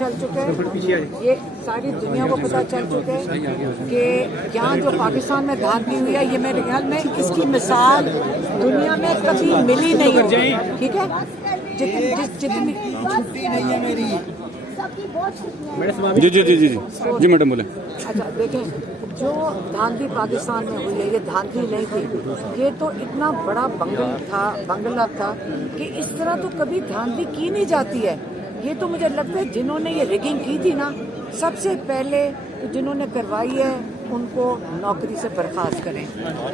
चल चुके हैं, ये सारी दुनिया को पता चल चुके हैं कि यहाँ जो पाकिस्तान में धांधली हुई है, ये मेरे ख्याल में इसकी मिसाल दुनिया में कभी मिली नहीं है। ठीक है, जितनी छुट्टी नहीं है मेरी। जी जी जी जी जी जी मैडम बोले। अच्छा देखें, जो धांधली पाकिस्तान में हुई है, ये धांधली नहीं थी, ये तो इतना बड़ा बंगला था कि इस तरह तो कभी धांधली की नहीं जाती है। ये तो मुझे लगता है जिन्होंने ये रिगिंग की थी ना, सबसे पहले जिन्होंने करवाई है उनको नौकरी से बर्खास्त करें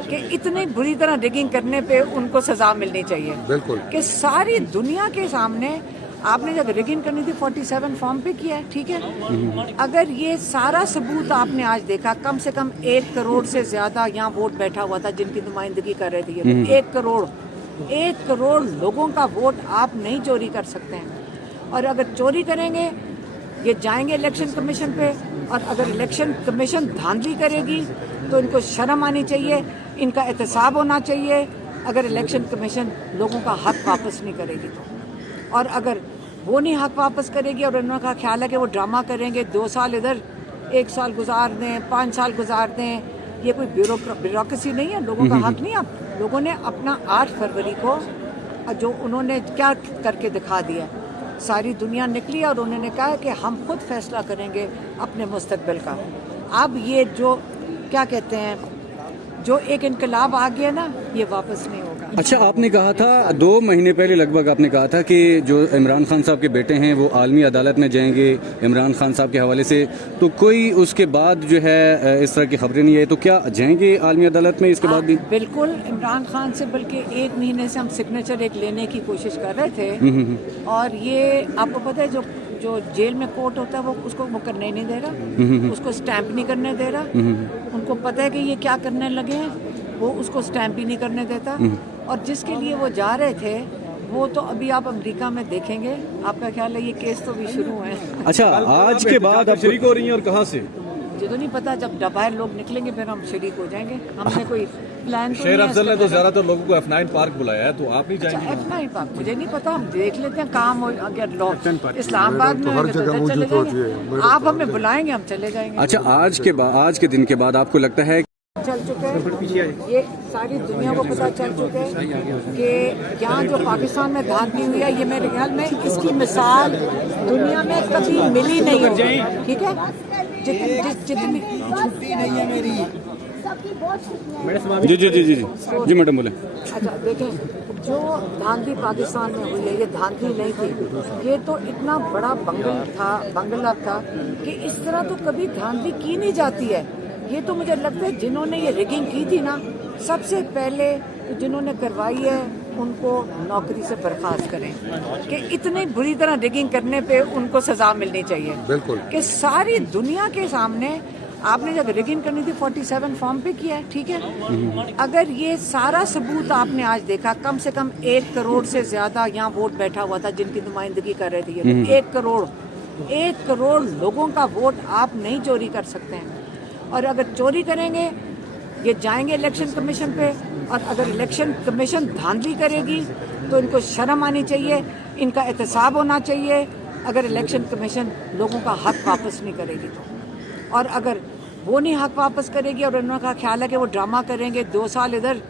कि इतनी बुरी तरह रिगिंग करने पे उनको सजा मिलनी चाहिए। बिल्कुल कि सारी दुनिया के सामने आपने जब रिगिंग करनी थी 47 फॉर्म पे किया है, ठीक है। अगर ये सारा सबूत आपने आज देखा, कम से कम 1 करोड़ से ज्यादा यहाँ वोट बैठा हुआ था जिनकी नुमाइंदगी कर रहे थे ये 1 करोड़ लोगों का वोट आप नहीं चोरी कर सकते हैं। और अगर चोरी करेंगे ये जाएंगे इलेक्शन कमीशन पे, और अगर इलेक्शन कमीशन धांधली करेगी तो इनको शर्म आनी चाहिए, इनका एहतसाब होना चाहिए। अगर इलेक्शन कमीशन लोगों का हक वापस नहीं करेगी तो, और अगर वो नहीं हक वापस करेगी और उनका ख्याल है कि वो ड्रामा करेंगे, 2 साल इधर 1 साल गुजार दें, 5 साल गुजार दें, ये कोई ब्यूरोक्रेसी नहीं है। लोगों का हक नहीं। आप लोगों ने अपना 8 फरवरी को जो उन्होंने क्या करके दिखा दिया, सारी दुनिया निकली और उन्होंने कहा कि हम खुद फैसला करेंगे अपने मुस्तकबिल का। अब ये जो क्या कहते हैं, जो एक इनकलाब आ गया ना, ये वापस नहीं होगा। अच्छा, आपने कहा था 2 महीने पहले लगभग आपने कहा था कि जो इमरान खान साहब के बेटे हैं वो आलमी अदालत में जाएंगे इमरान खान साहब के हवाले से, तो कोई उसके बाद जो है इस तरह की खबरें नहीं आई, तो क्या जाएंगे आलमी अदालत में इसके बाद भी? बिल्कुल, इमरान खान से बल्कि 1 महीने से हम सिग्नेचर लेने की कोशिश कर रहे थे। और ये आपको पता है जो जेल में कोर्ट होता है वो उसको वो करने ही नहीं दे रहा, उसको स्टैंप नहीं करने दे रहा। उनको पता है कि ये क्या करने लगे हैं, वो उसको स्टैंप ही नहीं करने देता। और जिसके लिए वो जा रहे थे वो तो अभी आप अमेरिका में देखेंगे। आपका ख्याल है ये केस तो भी शुरू है। अच्छा, आज के बाद आप शरीक हो रही हैं और कहाँ से? मुझे तो नहीं पता, जब बाहर लोग निकलेंगे फिर हम शरीक हो जाएंगे। हमने कोई प्लान तो शेर अफजल ने तो ज्यादातर लोगों को F9 पार्क बुलाया है, तो आप नहीं जाएंगे? F9 पार्क मुझे नहीं पता, हम देख लेते हैं काम हो अगर लोग इस्लामाबाद में हर जगह चले मौजूद होती है। जाएंगे। आप हमें बुलाएंगे, हम चले जाएंगे। अच्छा, आज के दिन के बाद आपको लगता है चल चुके हैं, ये सारी दुनिया को पता चल चुके हैं कि यहाँ जो पाकिस्तान में धांधली हुई है, ये मेरे ख्याल में इसकी मिसाल दुनिया में कभी मिली नहीं है। ठीक है, जितनी छुट्टी नहीं है मेरी। जी जी जी जी जी जी मैडम बोले। अच्छा देखें, जो धांधली पाकिस्तान में हुई है, ये धांधली नहीं थी, ये तो इतना बड़ा बंगला था कि इस तरह तो कभी धांधली की नहीं जाती है। ये तो मुझे लगता है जिन्होंने ये रिगिंग की थी ना, सबसे पहले जिन्होंने करवाई है उनको नौकरी से बर्खास्त करें कि इतनी बुरी तरह रिगिंग करने पे उनको सजा मिलनी चाहिए। बिल्कुल कि सारी दुनिया के सामने आपने जब रिगिंग करनी थी 47 फॉर्म पे किया है, ठीक है। अगर ये सारा सबूत आपने आज देखा, कम से कम 1 करोड़ से ज्यादा यहाँ वोट बैठा हुआ था जिनकी नुमाइंदगी कर रहे थे ये 1 करोड़ लोगों का वोट आप नहीं चोरी कर सकते हैं। और अगर चोरी करेंगे ये जाएंगे इलेक्शन कमीशन पे, और अगर इलेक्शन कमीशन धांधली करेगी तो इनको शर्म आनी चाहिए, इनका एहतसाब होना चाहिए। अगर इलेक्शन कमीशन लोगों का हक वापस नहीं करेगी तो, और अगर वो नहीं हक वापस करेगी और उनका ख्याल है कि वो ड्रामा करेंगे, 2 साल इधर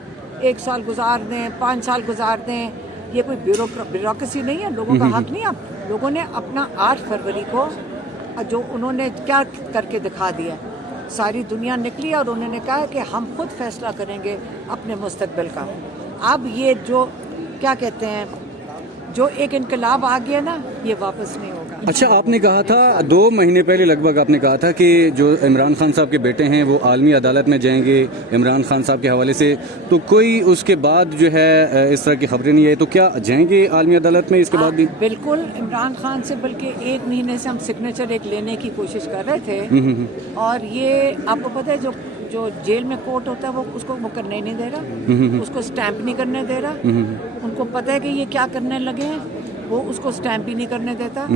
1 साल गुजार दें, 5 साल गुजार दें, ये कोई ब्यूरोक्रेसी नहीं है। लोगों का हक नहीं। आप लोगों ने अपना 8 फरवरी को जो उन्होंने क्या करके दिखा दिया, सारी दुनिया निकली और उन्होंने कहा कि हम खुद फैसला करेंगे अपने मुस्तकबिल का। अब ये जो क्या कहते हैं, जो एक इनकलाब आ गया ना, ये वापस नहीं होगा। अच्छा, आपने कहा था 2 महीने पहले लगभग आपने कहा था कि जो इमरान खान साहब के बेटे हैं वो आलमी अदालत में जाएंगे इमरान खान साहब के हवाले से, तो कोई उसके बाद जो है इस तरह की खबरें नहीं आई, तो क्या जाएंगे आलमी अदालत में इसके बाद भी? बिल्कुल, इमरान खान से बल्कि 1 महीने से हम सिग्नेचर लेने की कोशिश कर रहे थे। और ये आपको पता है जो जेल में कोर्ट होता है वो उसको वो करने ही नहीं दे रहा, उसको स्टैंप नहीं करने दे रहा। उनको पता है कि ये क्या करने लगे हैं, वो उसको स्टैंप ही नहीं करने देता।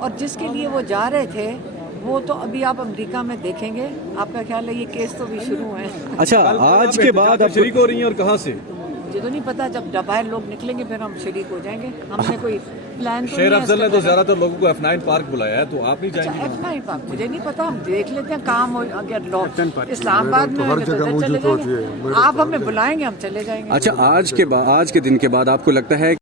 और जिसके लिए वो जा रहे थे वो तो अभी आप अमेरिका में देखेंगे। आपका ख्याल है ये केस तो भी शुरू है। अच्छा, आज के बाद आप शरीक हो रही हैं और कहाँ से? मुझे तो नहीं पता, जब बाहर लोग निकलेंगे फिर हम शरीक हो जाएंगे। हमने कोई प्लान तो शेर नहीं है अफजल ने इसका। तो ज्यादातर लोगों को F9 पार्क बुलाया है, तो आप नहीं अच्छा, जाएंगे? F9 पार्क मुझे नहीं पता, हम देख लेते हैं काम हो, अगर लोग इस्लामाबाद में होंगे तो इधर चले जाएंगे। आप हमें बुलाएंगे, हम चले जाएंगे। अच्छा, आज के दिन के बाद आपको लगता है